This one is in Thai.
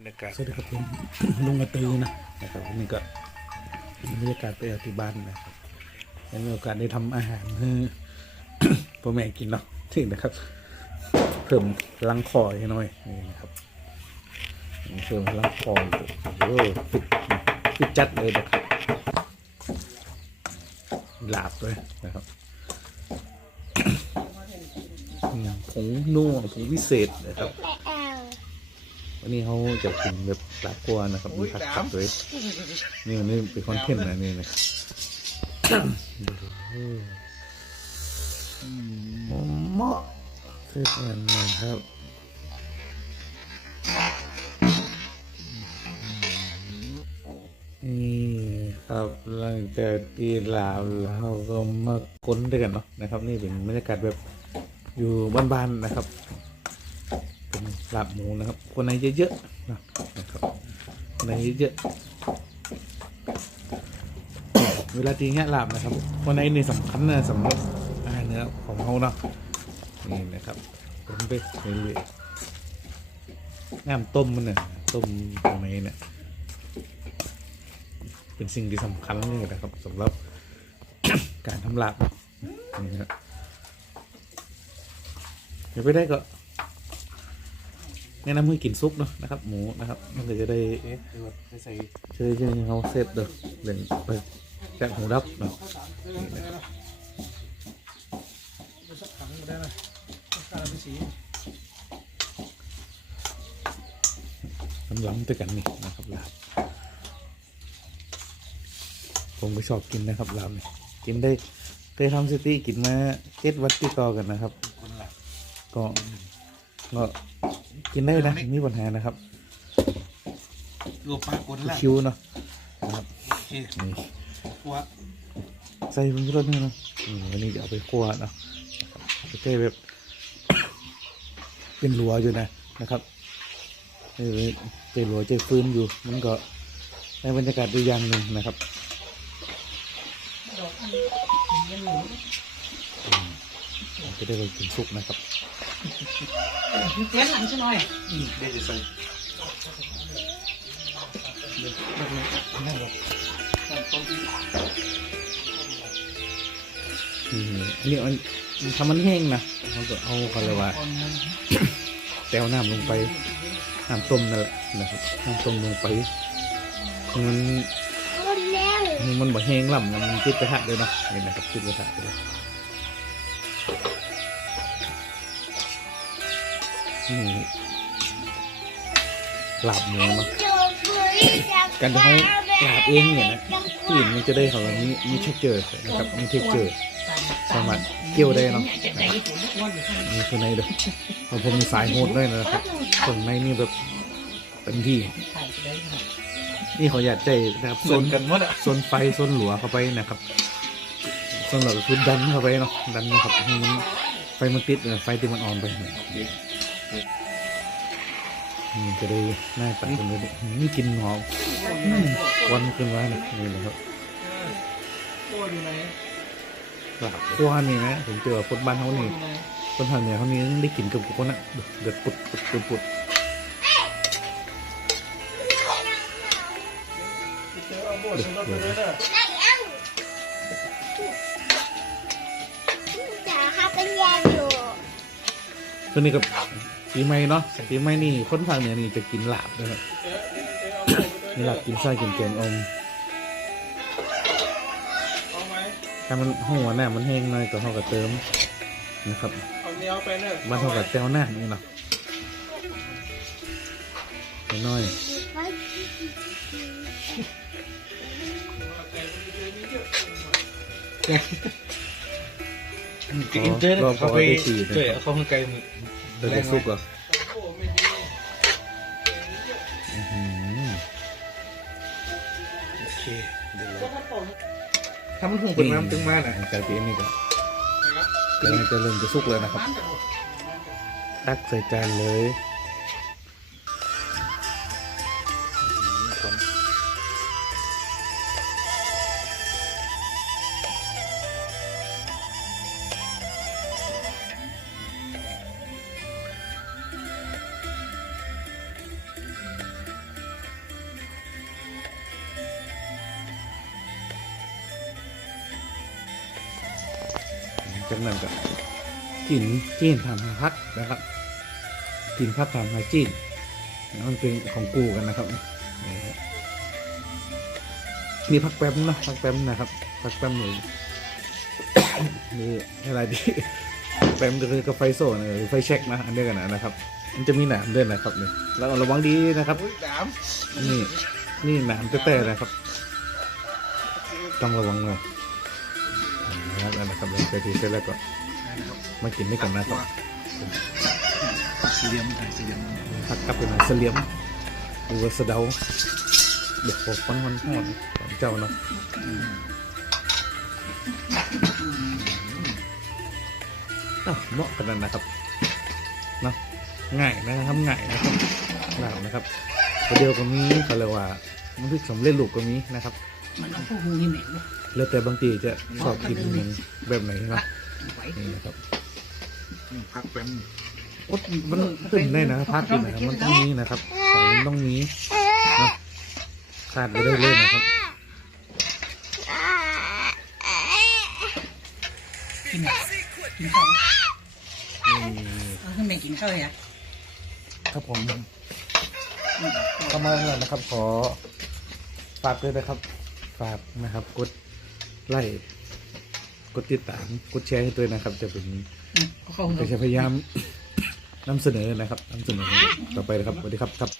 รรยากาศสวัสดีครับผมลุงกระตือนะนะครับวันนี้ก็บรรยากาศไปเอาที่บ้านนะครับได้มีโอกาสได้ทำอาหารให้พ่อแม่กินเนาะที่นะครับ เพิ่มลังคอให้หน่อยนี่นะครับเพิ่มลังคอโอ้โหฟิตฟิตจัดเลยนะครับหลาบเลยนะครับผงนัวผงวิเศษนะครับ วันนี้เขาจะกินแบบลาบกัวนะครับมีผักกับด้วยนี่นี่เป็นคอนเทนต์นะนี่นะครับเหมาะเพื่อนนะครับนี่ครับหลังจากที่ลาวเราก็มาค้นด้วยกันเนาะนะครับ นี่เป็นบรรยากาศแบบอยู่บ้านๆนะครับ เป็นลาบหมูนะครับ คนในเยอะๆนะครับคนในเยอะๆเวลาตีเงี้ยลาบนะครับ คนในนี่สำคัญนะสำหรับอาหารเนื้อของเขาเนาะนี่นะครับผมไปเรื่อยๆน้ำต้มมันเนี่ยต้มตรงนี้เนี่ยเป็นสิ่งที่สำคัญเลยนะครับสำหรับการทำลาบนี่นะครับเดี๋ยวไปได้ก็ แนะนำให้กินซุปเนาะนะครับ หมูนะครับ มันก็จะได้เอ๊ะเดี๋ยวไปใส่ช่วยช่วยเขาเซฟเด้อเรื่องไปแจกหูดับเนาะนี่นะครับกำลังด้วยกันนี่นะครับลาบผมก็ชอบกินนะครับลาบนี่กินได้เคยทำสติกินมาเจ็ดวัดที่ต่อกันนะครับ ก็ ก็กินได้นะไม่มีปัญหานะครับตัวปลาคนละคิวเนาะนะครับโอเคนี่หัวใส่ผงชูรสนี่เนาะอืมวันนี้จะเอาไปคั่วเนาะนะครับจะได้แบบ เป็นหลัวอยู่นะนะครับเออเจหลัวเจฟื้นอยู่ มันก็ในบรรยากาศดีอย่างหนึ่งนะครับอืมจะได้ไปกินซุปนะครับ เลี้ยงหลังฉันหน่อยอืมได้จะใส่เดี๋ยวแบบนี้นั่นหรอต้มอืมอันนี้มันมันทำมันแห้งนะเขาก็เอาเขาเลยว่าคนนึงแต้วน้ำลงไปน้ำต้มนั่นแหละนะครับน้ำต้มลงไปให้มันให้มันบ่แห้งล่ำนะมันติดกระทะเลยเนาะนี่นะครับติดกระทะไปเลย นี่ลาบหมูเนาะการจะให้ลาบเองเนี่ยนะที่อื่นมันจะได้เขามีมีเทคเจอร์นะครับมีเทคเจอร์สามารถเกี่ยวได้เนาะนี่คือในเด้อของผมมีสายโหดเลยนะครับส่วนในนี่แบบเต็มที่ นี่เขาอยากใจนะครับส่ส่ววนนกันหมดอะส่วนไฟส่วนหลัวเข้าไปนะครับส่วนหลัวก็คือดันเข้าไปเนาะดันนะครับให้มันไฟมันติดเออไฟที่มันอ่อนไปมั นจะได้หน้าตาเป็นเลยนี่กินหอมอืมควันขึ้นมาเนี่ยนี่นะครับโอ้อยู่ไหนหลาบขั้วนี่นะผมเจอคนบ้านเขานี่คนทางเหนือเขานี่ได้กินกับคนอะเดือดปุดปุดปุดปุดเจอเอาโบสำหรับตัวนี้นะจ๋าค่ะเป็นยาอยู่ตัวนี้กับ ปีใหม่เนาะปีใหม่นี่คนทางเหนือนี่จะกินลาบนะครับมีลาบกินไส้กินแกงอมเอาไหมถ้ามันหัวหน้ามันแห้งหน่อยก็เท่ากับเติมนะครับเอาเนี้ยไปเนอะมันเท่ากับแจ้วหน้านี่เนาะน้อยกินเจอรอพเขาอไปได้สี่เจอนะครับเขาข้างไกลมือ เดี๋ยวจะสุกเหรออื้อหือโอเคเดี๋ยวเราถ้ามันหุ่งเป็นน้ำตึงมากนะหลังจากที่อันนี้ก็กำลังจะเริ่มจะสุกแล้วนะครับ ตักใส่จานเลย จากนั้นก็กินจีนทำพักนะครับ กินพักทำหาจีนมันเป็นของกูกันนะครับนี่ครับนี่พักแป๊บเนาะพักแป๊บนะครับ พักแป๊บหนึ่งนี่อะไรดีแป๊บก็คือกาไฟโซ่นะหรือไฟเช็คนะอันเดียวกันนะนะครับ มันจะมีหนามด้วยนะครับนี่แล้วระวังดีนะครับอุ้ยน้นี่นี่หนามเต้ๆนะครับ ต้องระวังเลย นะครับนั่นนะครับเราไปทีเสร็จแล้วก็มากินด้วยกันนะครับำเสียมไทยเสียมผักกับเป็นเสลียมหรือว่าสะเดาเดี๋ยวพอฟันมันทอดของเจ้าเนาะอ้าวเหมาะกันนั่นนะครับเนาะง่ายนะครับง่ายนะครับลาบนะครับประเดียวก็มีเขาเรียกว่ามันพริกสำเร็จรูปก็มีนะครับ มันเอาพวกหูนี่แม่งเนาะ แล้วแต่บางทีจะชอบกินอย่างแบบไหนเนาะไหวนี่นะครับพักแป๊บโอ๊ยมันขึ้นได้นะพักกินนะครับมันต้องมีนะครับของมันต้องมีเนาะขาดไปได้เลยนะครับกินกินข้าวนี่เอาให้แม่กินข้าวเลยอะครับผมเข้ามาแล้วนะครับ ขอฝากด้วยนะครับ ฝากนะครับกด ไลค์กดติดตามกดแชร์ให้ด้วยนะครับ จะเป็นเอาเข้าห้องจะพยายามนำเสนอนะครับนำเสนอต่อไปนะครับสวัสดีครับครับ